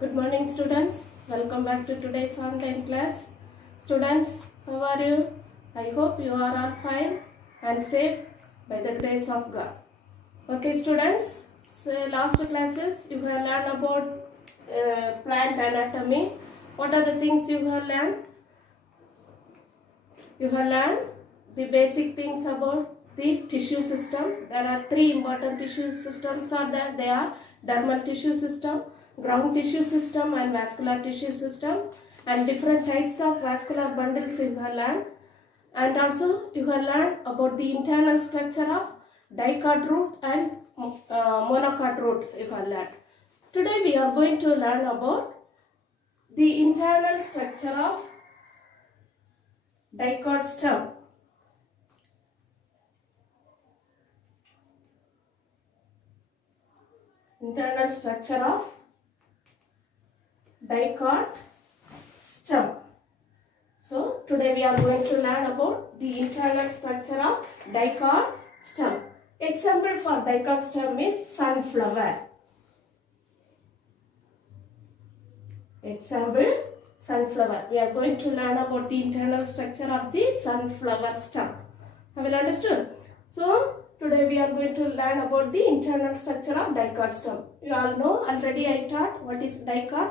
Good morning students. Welcome back to today's online class. Students, how are you? I hope you are all fine and safe by the grace of God. Okay students, so last classes you have learned about plant anatomy. What are the things you have learned? You have learned the basic things about the tissue system. There are three important tissue systems are there. They are dermal tissue system, ground tissue system and vascular tissue system, and different types of vascular bundles you have learned. And also you have learned about the internal structure of dicot root and monocot root you have learned. Today we are going to learn about the internal structure of dicot stem. Internal structure of dicot stem. So today we are going to learn about the internal structure of dicot stem. Example for dicot stem is sunflower. Example, sunflower. We are going to learn about the internal structure of the sunflower stem. Have you understood? So today we are going to learn about the internal structure of dicot stem. You all know already I taught what is dicot.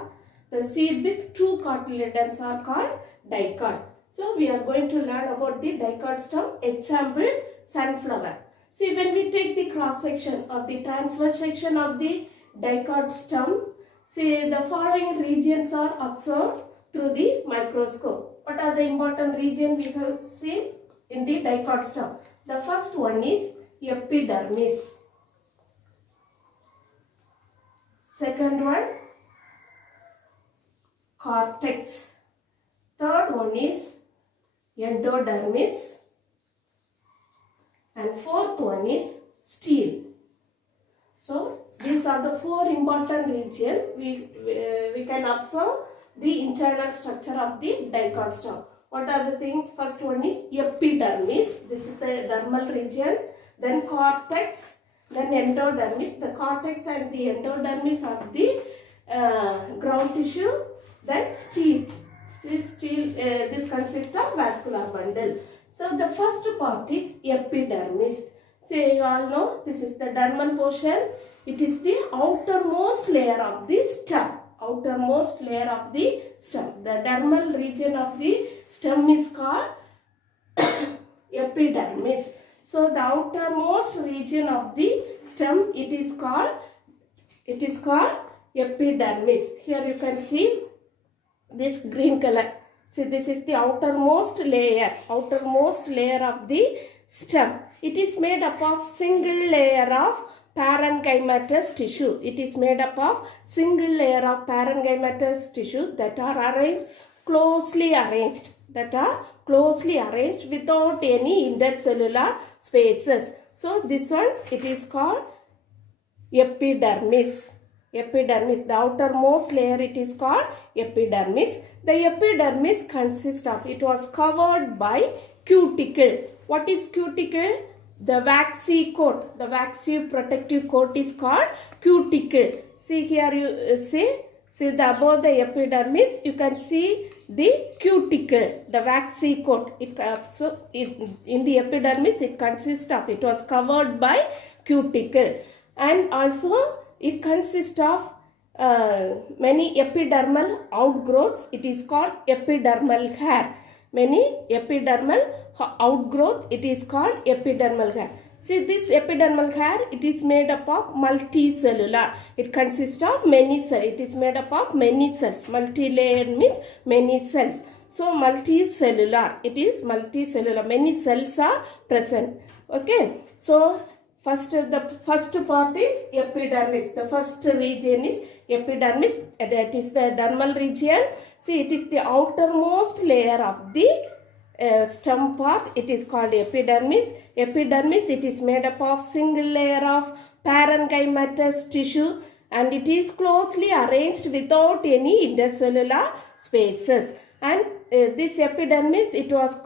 The seed with two cotyledons are called dicot. So we are going to learn about the dicot stem. Example, sunflower. See, when we take the cross section or the transverse section of the dicot stem, see the following regions are observed through the microscope. What are the important regions we have seen in the dicot stem? The first one is epidermis. Second one, cortex. Third one is endodermis. And fourth one is stele. So these are the four important regions we can observe the internal structure of the dicot stem. What are the things? First one is epidermis. This is the dermal region. Then cortex. Then endodermis. The cortex and the endodermis are the ground tissue. Then stele. This consists of vascular bundle. So the first part is epidermis. Say you all know this is the dermal portion. It is the outermost layer of the stem. Outermost layer of the stem. The dermal region of the stem is called epidermis. So the outermost region of the stem it is called epidermis. Here you can see this green color. See, this is the outermost layer of the stem. It is made up of single layer of parenchymatous tissue. It is made up of single layer of parenchymatous tissue that are closely arranged without any intercellular spaces. So this one it is called epidermis. Epidermis, the outermost layer it is called epidermis. The epidermis consists of, it was covered by cuticle. What is cuticle? The waxy coat. The waxy protective coat is called cuticle. See here you see the above the epidermis you can see the cuticle, the waxy coat. In the epidermis it consists of, it was covered by cuticle, and also it consists of many epidermal outgrowths. It is called epidermal hair. Many epidermal outgrowth, it is called epidermal hair. See this epidermal hair, it is made up of multicellular. It consists of many cells. It is made up of many cells. Multi-layered means many cells. So multicellular, it is multicellular. Many cells are present. Okay. So the first part is epidermis. The first region is epidermis. That is the dermal region. See, it is the outermost layer of the stem part. It is called epidermis. Epidermis, it is made up of single layer of parenchymatous tissue and it is closely arranged without any intercellular spaces. And this epidermis, it was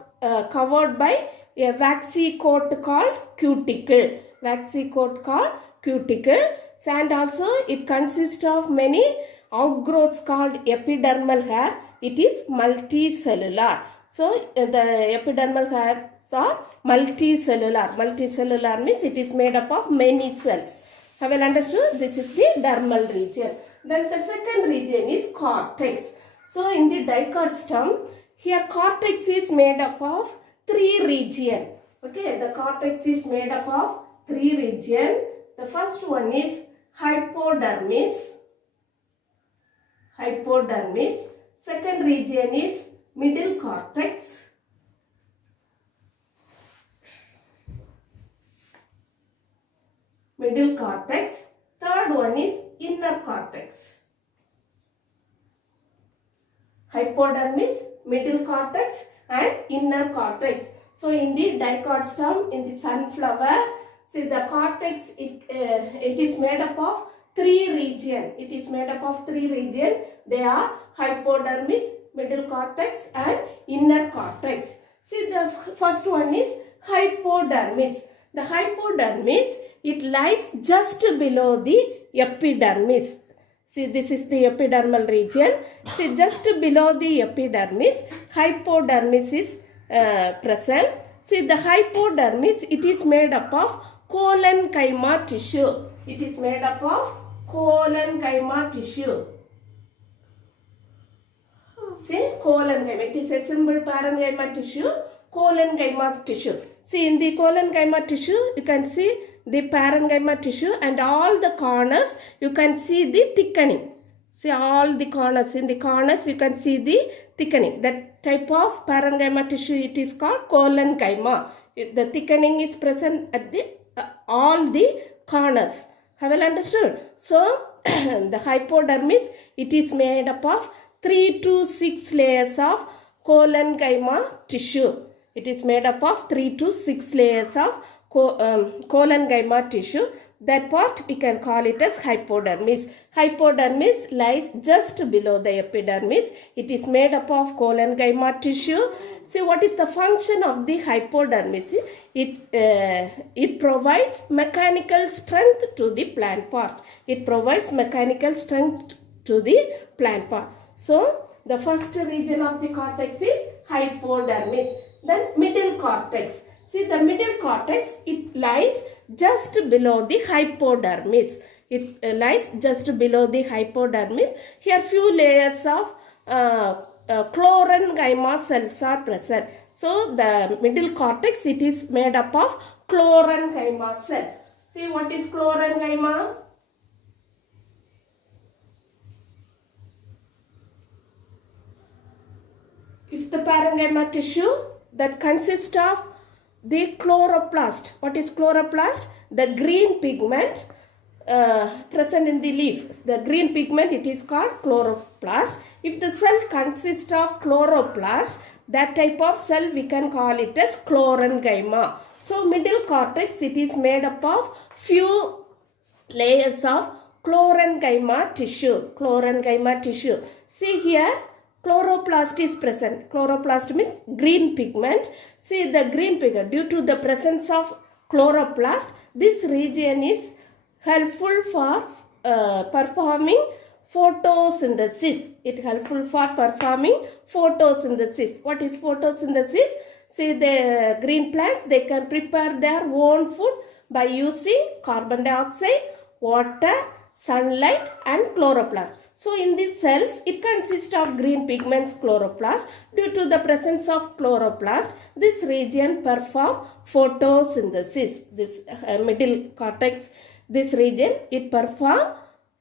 covered by a waxy coat called cuticle. Waxy coat called cuticle. And also it consists of many outgrowths called epidermal hair, it is multicellular. So the epidermal hairs are multicellular. Multicellular means it is made up of many cells. Have you understood? This is the dermal region. Then the second region is cortex. So in the dicot stem, here cortex is made up of three regions. Okay, the cortex is made up of three regions. The first one is hypodermis. Hypodermis. Second region is middle cortex. Middle cortex. Third one is inner cortex. Hypodermis, middle cortex and inner cortex. So in the dicot stem, in the sunflower, see the cortex, it is made up of three regions. It is made up of three regions. They are hypodermis, middle cortex and inner cortex. See the first one is hypodermis. The hypodermis, it lies just below the epidermis. See, this is the epidermal region. See, just below the epidermis, hypodermis is present. See, the hypodermis, it is made up of collenchyma tissue. It is made up of collenchyma tissue. See, collenchyma. It is a simple parenchyma tissue, collenchyma tissue. See, in the collenchyma tissue, you can see the parenchyma tissue and all the corners, you can see the thickening. See, all the corners, in the corners, you can see the thickening. That type of parenchyma tissue, it is called collenchyma. The thickening is present at the all the corners. Have you understood? So, the hypodermis, it is made up of 3 to 6 layers of collenchyma tissue. It is made up of 3 to 6 layers of collenchyma tissue. That part we can call it as hypodermis. Hypodermis lies just below the epidermis. It is made up of collenchyma tissue. See, what is the function of the hypodermis? It provides mechanical strength to the plant part. It provides mechanical strength to the plant part. So, the first region of the cortex is hypodermis. Then middle cortex. See, the middle cortex, it lies just below the hypodermis. It lies just below the hypodermis. Here few layers of chlorenchyma cells are present. So, the middle cortex, it is made up of chlorenchyma cell. See, what is chlorenchyma? If the parenchyma tissue that consists of the chloroplast. What is chloroplast? The green pigment present in the leaf. The green pigment, it is called chloroplast. If the cell consists of chloroplast, that type of cell we can call it as chlorenchyma. So, middle cortex, it is made up of few layers of chlorenchyma tissue. Chlorenchyma tissue. See here, chloroplast is present. Chloroplast means green pigment. See, the green pigment, due to the presence of chloroplast, this region is helpful for performing photosynthesis. It helpful for performing photosynthesis. What is photosynthesis? See, the green plants, they can prepare their own food by using carbon dioxide, water, sunlight and chloroplast. So, in these cells, it consists of green pigments, chloroplast. Due to the presence of chloroplast, this region perform photosynthesis. This middle cortex, this region, it perform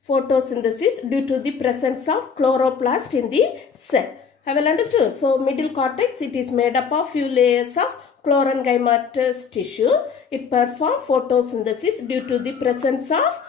photosynthesis due to the presence of chloroplast in the cell. Have you understood? So, middle cortex, it is made up of few layers of chlorenchymatous tissue. It perform photosynthesis due to the presence of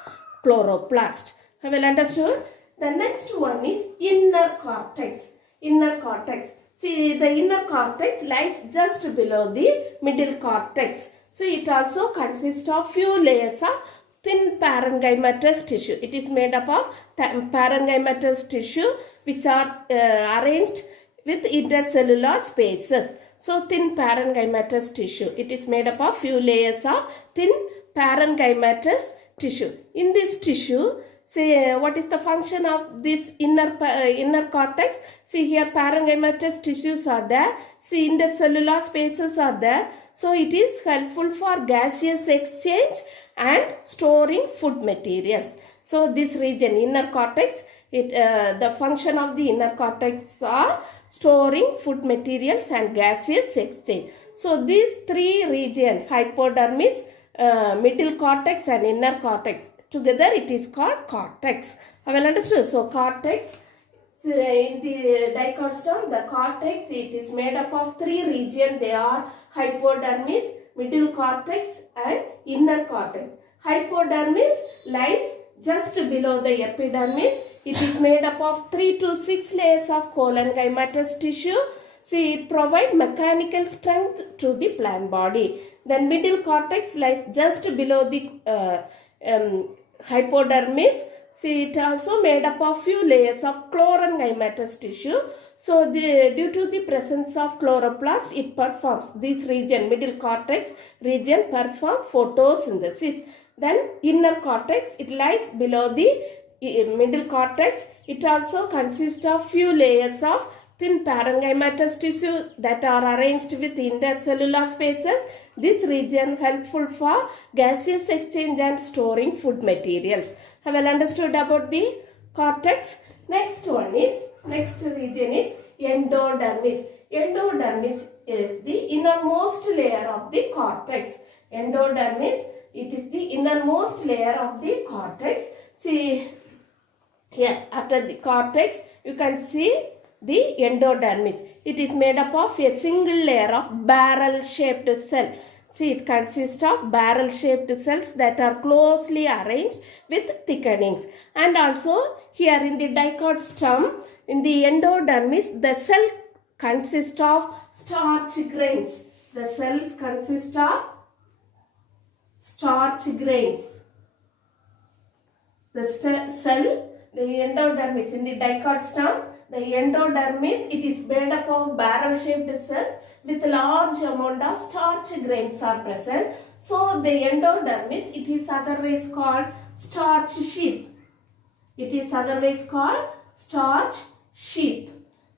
chloroplast. Have you understood? The next one is inner cortex. Inner cortex. See, the inner cortex lies just below the middle cortex. So, it also consists of few layers of thin parenchymatous tissue. It is made up of parenchymatous tissue which are arranged with intercellular spaces. So, thin parenchymatous tissue. It is made up of few layers of thin parenchymatous tissue. In this tissue, See, what is the function of this inner cortex? See here, parenchymatous tissues are there. See, intercellular spaces are there. So it is helpful for gaseous exchange and storing food materials. So this region, inner cortex, the function of the inner cortex are storing food materials and gaseous exchange. So these three regions, hypodermis, middle cortex and inner cortex, together it is called cortex. Have you understood? So cortex, in the Dicot stem, the cortex, it is made up of three regions. They are hypodermis, middle cortex and inner cortex. Hypodermis lies just below the epidermis. It is made up of 3 to 6 layers of collenchymatous tissue. See, it provides mechanical strength to the plant body. Then middle cortex lies just below the hypodermis. See, it also made up of few layers of chloronchymatous tissue. So, due to the presence of chloroplast, it performs, this region, middle cortex region, perform photosynthesis. Then inner cortex, it lies below the middle cortex. It also consists of few layers of thin parenchymatous tissue that are arranged with intercellular spaces. This region helpful for gaseous exchange and storing food materials. Have you understood about the cortex? Next region is endodermis. Endodermis is the innermost layer of the cortex. Endodermis, it is the innermost layer of the cortex. See here, after the cortex, you can see the endodermis. It is made up of a single layer of barrel-shaped cell. See, it consists of barrel-shaped cells that are closely arranged with thickenings. And also, here in the Dicot stem, in the endodermis, the cell consists of starch grains. The cells consist of starch grains. The cell, the endodermis, in the Dicot stem, the endodermis, it is made up of barrel-shaped cell with a large amount of starch grains are present. So, the endodermis, it is otherwise called starch sheath. It is otherwise called starch sheath.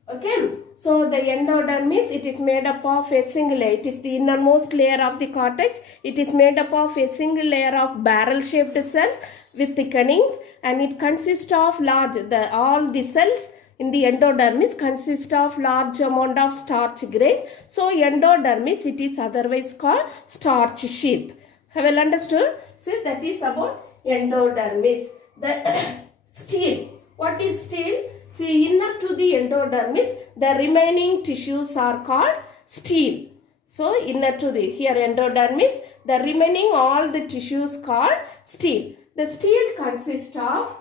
Okay. So, the endodermis, it is made up of a single layer. It is the innermost layer of the cortex. It is made up of a single layer of barrel-shaped cells with thickenings, and it consists of all the cells in the endodermis consist of large amount of starch grains. So, endodermis, it is otherwise called starch sheath. Have you understood? See, that is about endodermis. The stele. What is stele? See, inner to the endodermis, the remaining tissues are called stele. So, inner to the, here endodermis, the remaining all the tissues called stele. The stele consists of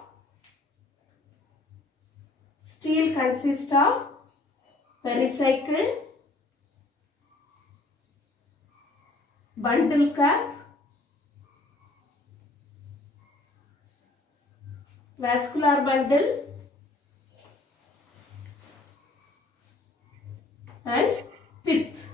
pericycle, bundle cap, vascular bundle and pith.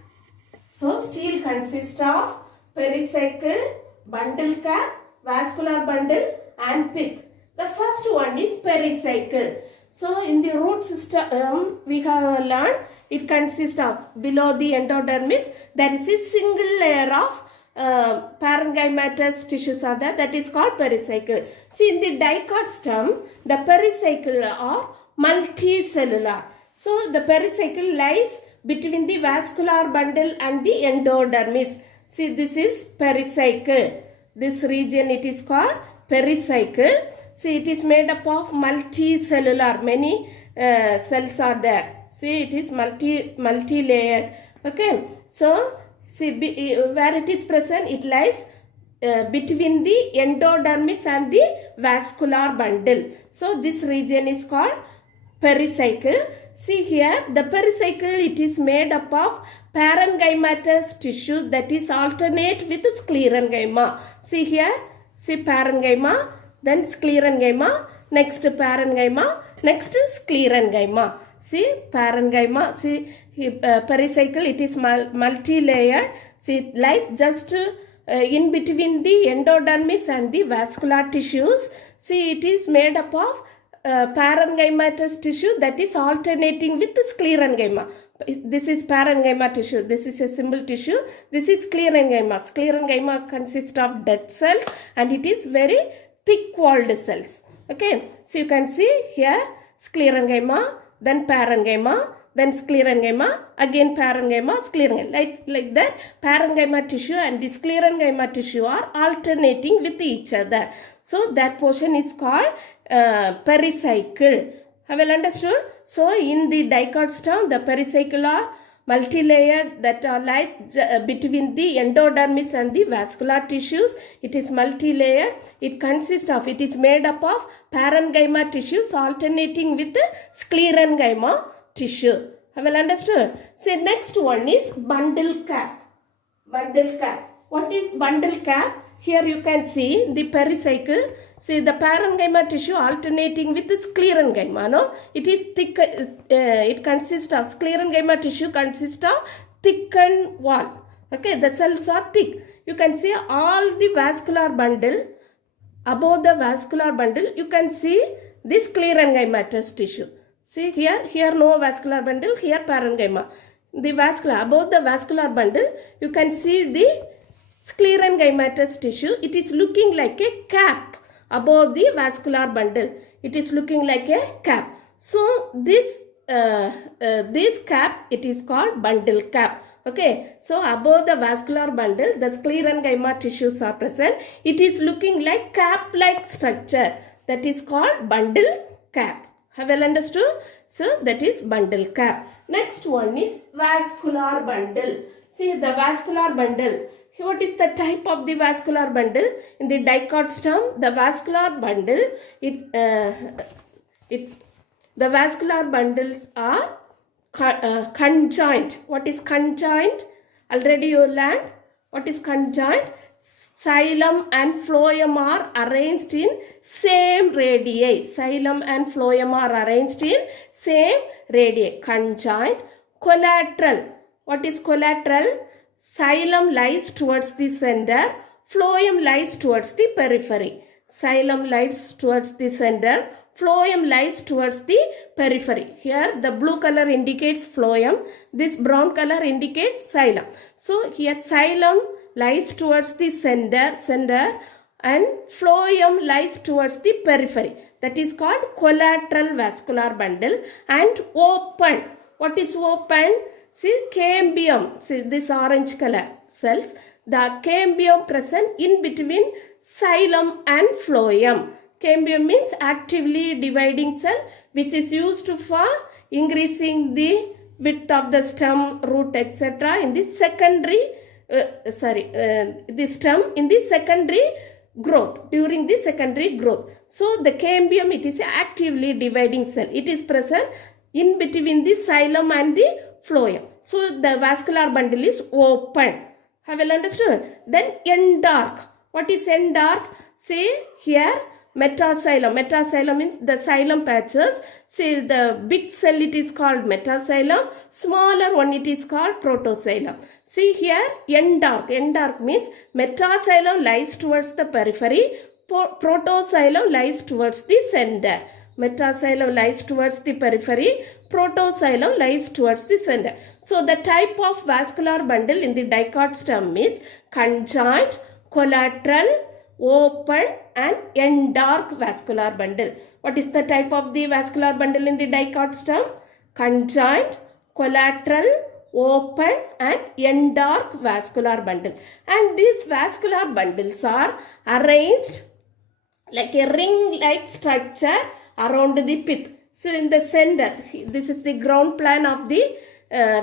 So, stele consists of pericycle, bundle cap, vascular bundle and pith. The first one is pericycle. So, in the root system, we have learned it consists of, below the endodermis, there is a single layer of parenchymatous tissues are there, that is called pericycle. See, in the Dicot stem, the pericycle are multicellular. So, the pericycle lies between the vascular bundle and the endodermis. See, this is pericycle. This region, it is called pericycle. See, it is made up of multicellular, many cells are there. See, it is multi-layered. Okay. So, see, where it is present, it lies between the endodermis and the vascular bundle. So, this region is called pericycle. See here, the pericycle, it is made up of parenchymatous tissue that is alternate with sclerenchyma. See here, see parenchyma, then sclerenchyma, next parenchyma, next sclerenchyma. See parenchyma, see pericycle, it is multi-layered. See, it lies just in between the endodermis and the vascular tissues. See, it is made up of parenchymatous tissue that is alternating with the sclerenchyma. This is parenchyma tissue. This is a simple tissue. This is sclerenchyma. Sclerenchyma consists of dead cells and it is very thick-walled cells. Okay, so you can see here sclerenchyma, then parenchyma, then sclerenchyma, again parenchyma, sclerenchyma. Like that, parenchyma tissue and the sclerenchyma tissue are alternating with each other. So that portion is called pericycle. Have you understood? So in the Dicot stem, the pericycle are multi-layered that lies between the endodermis and the vascular tissues. It is multi-layered. It is made up of parenchyma tissues alternating with the sclerenchyma tissue. Have you understood? So next one is bundle cap. Bundle cap. What is bundle cap? Here you can see the pericycle. See the parenchyma tissue alternating with the sclerenchyma. No, it is thick. It consists of sclerenchyma tissue consists of thickened wall. Okay, the cells are thick. You can see all the vascular bundle. Above the vascular bundle, you can see this sclerenchymatous tissue. See here no vascular bundle. Here parenchyma. The vascular above the vascular bundle, you can see the sclerenchymatous tissue. It is looking like a cap above the vascular bundle. It is looking like a cap. So this cap, it is called bundle cap. Okay, so above the vascular bundle, the sclerenchyma tissues are present. It is looking like cap-like structure. That is called bundle cap. Have you understood? So that is bundle cap. Next one is vascular bundle. See the vascular bundle. What is the type of the vascular bundle? In the Dicot stem, the vascular bundle, the vascular bundles are conjoined. What is conjoined? Already you learned. What is conjoined? Xylem and phloem are arranged in same radii. Xylem and phloem are arranged in same radii. Conjoined. Collateral. What is collateral? Xylem lies towards the center, phloem lies towards the periphery. Xylem lies towards the center, phloem lies towards the periphery. Here the blue color indicates phloem, this brown color indicates xylem. So here xylem lies towards the center and phloem lies towards the periphery. That is called collateral vascular bundle. And open. What is open? See cambium, see this orange color cells, the cambium present in between xylem and phloem. Cambium means actively dividing cell which is used for increasing the width of the stem, root, etc. in the secondary, the stem in the secondary growth, during the secondary growth. So the cambium, it is an actively dividing cell. It is present in between the xylem and the phloem. So the vascular bundle is open. Have you understood? Then endark. What is endark? See here metaxylem. Metaxylem means the xylem patches. See the big cell, it is called metaxylem. Smaller one, it is called protoxylem. See here endark. Endark means metaxylem lies towards the periphery. Protoxylem lies towards the center. Metaxylem lies towards the periphery. Protoxylem lies towards the center. So the type of vascular bundle in the Dicot stem is conjoined, collateral, open and endark vascular bundle. What is the type of the vascular bundle in the Dicot stem? Conjoined, collateral, open and endark vascular bundle. And these vascular bundles are arranged like a ring-like structure around the pith. So in the center, this is the ground plan of the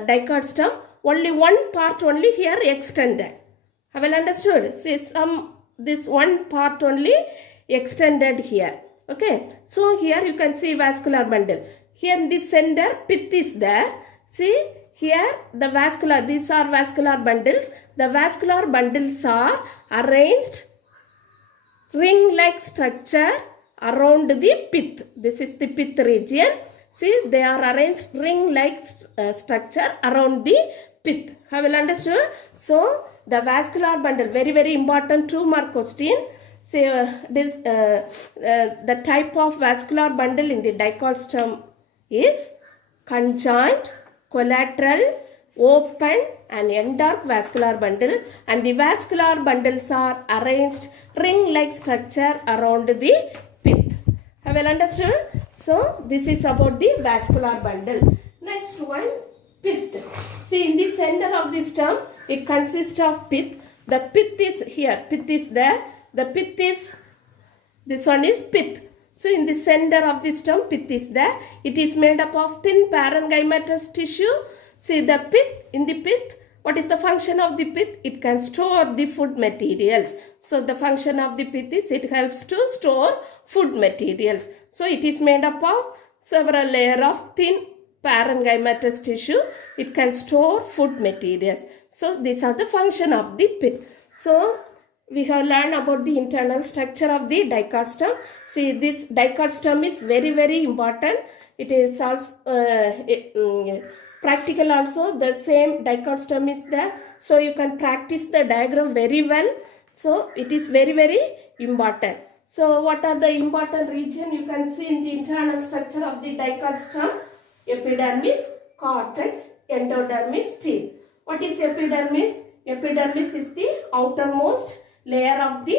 Dicot stem. Only one part only here extended. Have you understood? See this one part only extended here. Okay. So here you can see vascular bundle. Here in the center pith is there. See here the vascular, these are vascular bundles. The vascular bundles are arranged ring-like structure around the pith. This is the pith region. See, they are arranged ring-like structure around the pith. Have you understood? So, the vascular bundle, very important 2-mark question. say the type of vascular bundle in the Dicot stem is conjoined, collateral, open and end-arc vascular bundle, and the vascular bundles are arranged ring-like structure around the pith. Have you understood? So this is about the vascular bundle. Next one, pith. See, in the center of the stem, it consists of pith. The pith is here, pith is there. The pith is, this one is pith. So in the center of the stem, pith is there. It is made up of thin parenchymatous tissue. See the pith, in the pith, what is the function of the pith? It can store the food materials. So the function of the pith is it helps to store food materials. So it is made up of several layers of thin parenchymatous tissue. It can store food materials. So these are the function of the pith. So we have learned about the internal structure of the Dicot stem. See, this Dicot stem is very, very important. It is also practical also. The same Dicot stem is there. So you can practice the diagram very well. So it is very, very important. So what are the important region? You can see in the internal structure of the Dicot stem: epidermis, cortex, endodermis, stele. What is epidermis? Epidermis is the outermost layer of the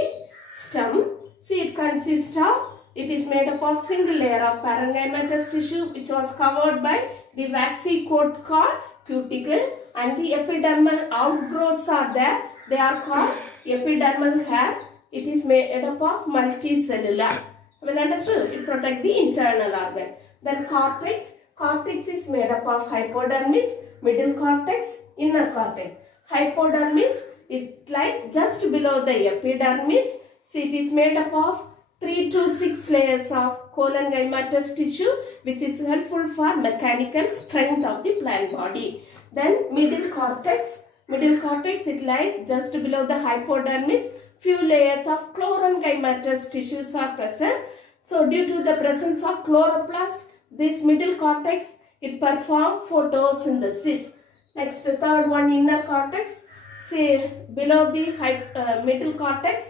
stem. See, it consists of, it is made up of single layer of parenchymatous tissue which was covered by the waxy coat called cuticle, and the epidermal outgrowths are there. They are called epidermal hair. It is made up of multicellular. Well understood? It protects the internal organ. Then cortex. Cortex is made up of hypodermis, middle cortex, inner cortex. Hypodermis, it lies just below the epidermis. See, it is made up of 3 to 6 layers of cholenchymatous tissue which is helpful for mechanical strength of the plant body. Then middle cortex. Middle cortex, it lies just below the hypodermis. Few layers of chlorenchymatous tissues are present. So due to the presence of chloroplast, this middle cortex, it performs photosynthesis. Next, the third one, inner cortex. See, below the middle cortex,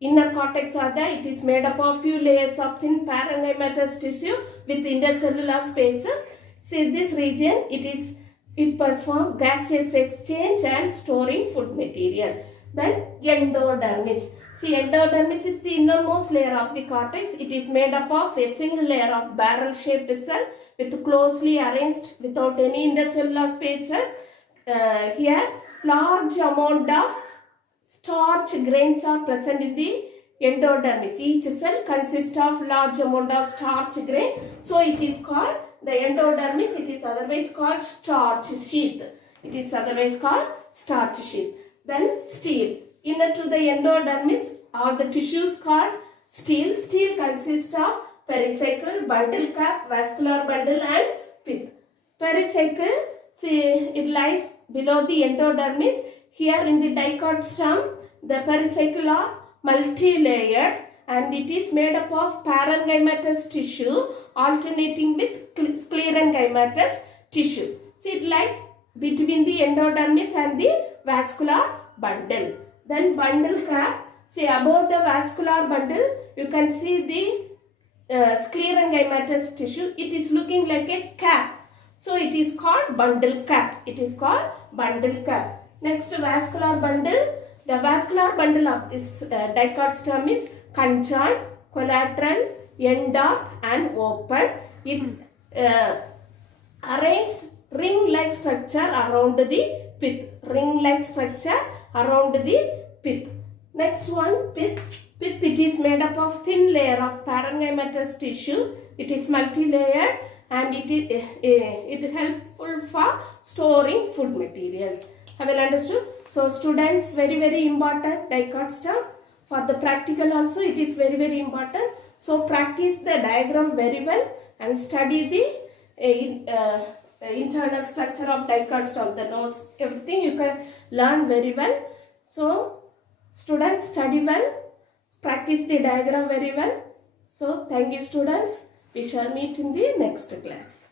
inner cortex are there. It is made up of few layers of thin parenchymatous tissue with intercellular spaces. See, this region, it performs gaseous exchange and storing food material. Then endodermis. See, endodermis is the innermost layer of the cortex. It is made up of a single layer of barrel-shaped cell with closely arranged without any intercellular spaces. Here, large amount of starch grains are present in the endodermis. Each cell consists of large amount of starch grain. So it is called the endodermis. It is otherwise called starch sheath. It is otherwise called starch sheath. Then stele. Inner to the endodermis are the tissues called stele. Stele consists of pericycle, bundle cap, vascular bundle and pith. Pericycle, see, it lies below the endodermis. Here in the Dicot stem, the pericycle are multi-layered and it is made up of parenchymatous tissue alternating with sclerenchymatous tissue. See, it lies between the endodermis and the vascular bundle. Then bundle cap, see, above the vascular bundle, you can see the sclerenchymatous tissue. It is looking like a cap. So it is called bundle cap. It is called bundle cap. Next, vascular bundle. The vascular bundle of this Dicot stem is conjoined, collateral, end-arc and open. It arranged ring-like structure around the pith. Ring-like structure around the pith. Next one, pith. Pith, it is made up of thin layer of parenchymatous tissue. It is multi-layered and it is helpful for storing food materials. Have you understood? So students, very, very important Dicot stem. For the practical also, it is very, very important. So practice the diagram very well and study the internal structure of Dicot stem. The notes, everything you can learn very well. So students, study well, practice the diagram very well. So thank you students. We shall meet in the next class.